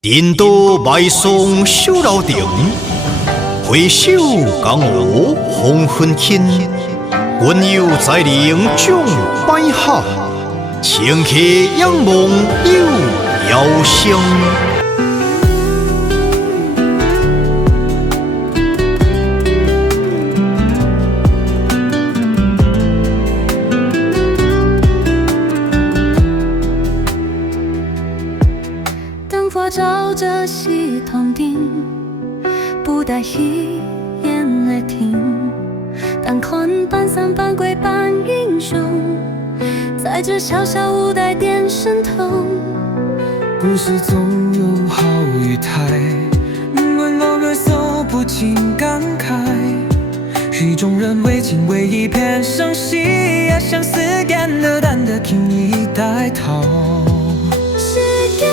颠倒卖送小楼亭，回首江湖红粉轻。云游在岭迥百合，清客仰望有遥想。灯火照着西塘顶，不带一言来听。但看半山半归半英雄，在这小小舞台点神通。故事总有好与坏，问老歌手不禁感慨。曲中人为情为义偏生喜，也像思念的淡的轻易带逃。世间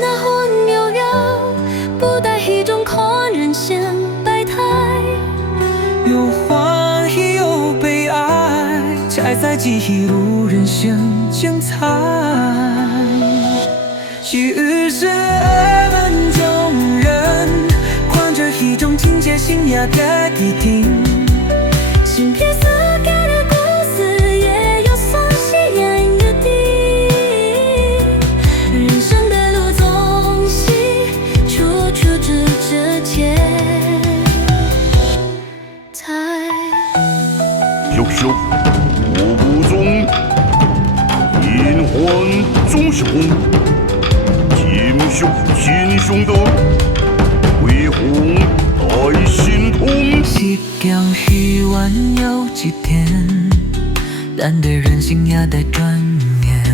那魂悠悠，不带一种看人间百态。有欢喜有悲哀，才在记忆路人间精彩。于是我们众人换着一种境界信仰的一定。新撇色给的故事也有酸喜烟雨滴，人生的路总是处处值着节彩。秀秀我无踪，阴魂总是红。金兄的恢宏带心痛。夕阳一晚有几天，难得人心也带转念。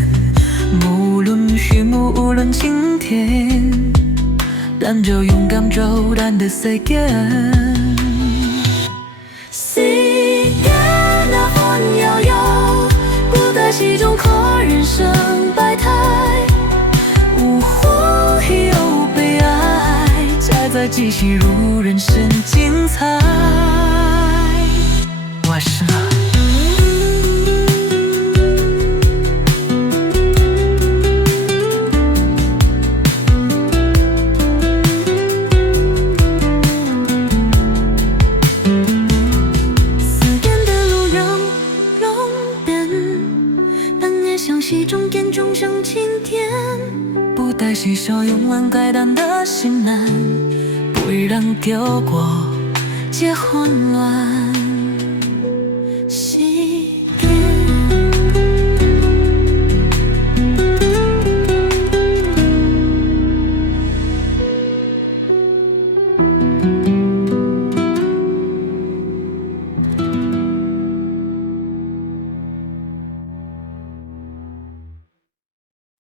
无论虚无，无论晴天，咱就勇敢走咱的世界。世间那魂悠悠，不带其中看人生百态。无欢喜有悲哀，才在记忆如人生精彩。我是思念的路仍容变，但也像溪中眼中生晴天。不带嬉笑慵懒改淡的心难，不会让丢过皆混乱。